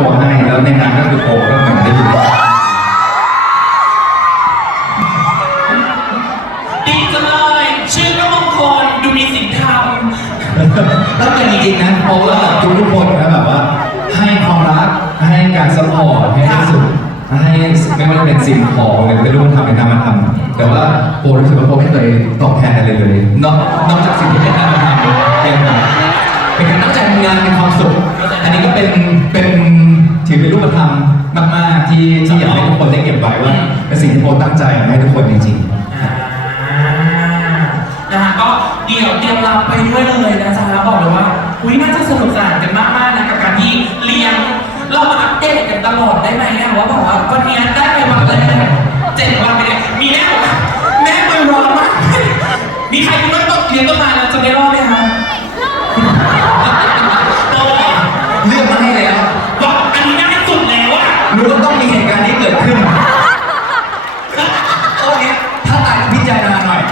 บอกให้แล้วในนั้นก็คือโปก็เหมือนได้ยินดีจังเลยชื่อก็มงคลดูมีศีลธรรมแล้วเป็นจริงๆนะเพราะว่าทุกทุกคนนะแบบว่า ให้ความรักให้การสปอร์ตให้ที่สุดให้ไม่ว่าจะเป็นสิ่งของหรือเป็นรูปธรรมในนามธรรมแต่ว่าโปรู้สึกว่าโปไม่เคยตอบแทนอะไรเลยนอกนอกจากสิ่งที่เป็นนามธรรมอย่างเป็นการตั้งใจทำงานเป็นความสุข ธรรมมากๆที่ที่อยากให้ทุกคนได้เก็บไว้ว่าเป็นสิ่งที่โปตั้งใจให้ทุกคนจริงๆ นะฮะก็เดี๋ยวเตรียมรับไปด้วยเลยนะจ๊ะแล้วบอกเลยว่าอุ้ยน่าจะสนุกสนานกันมากๆนะกับการที่เลี้ยงเรามาอัปเดตกันตลอดได้ไหมอะว่าแบบว่าวันนี้ได้ไปวันแรกเจ็ดวันไปเนี่ยมีแม่บอกว่าแม่มือร้อนมากมีใครคิดว่าต้องเลี้ยงต้นไม้แล้วจะไม่รอดแกิดขึ้นข้อนี้ถ้าตายพิจารณาหน่อย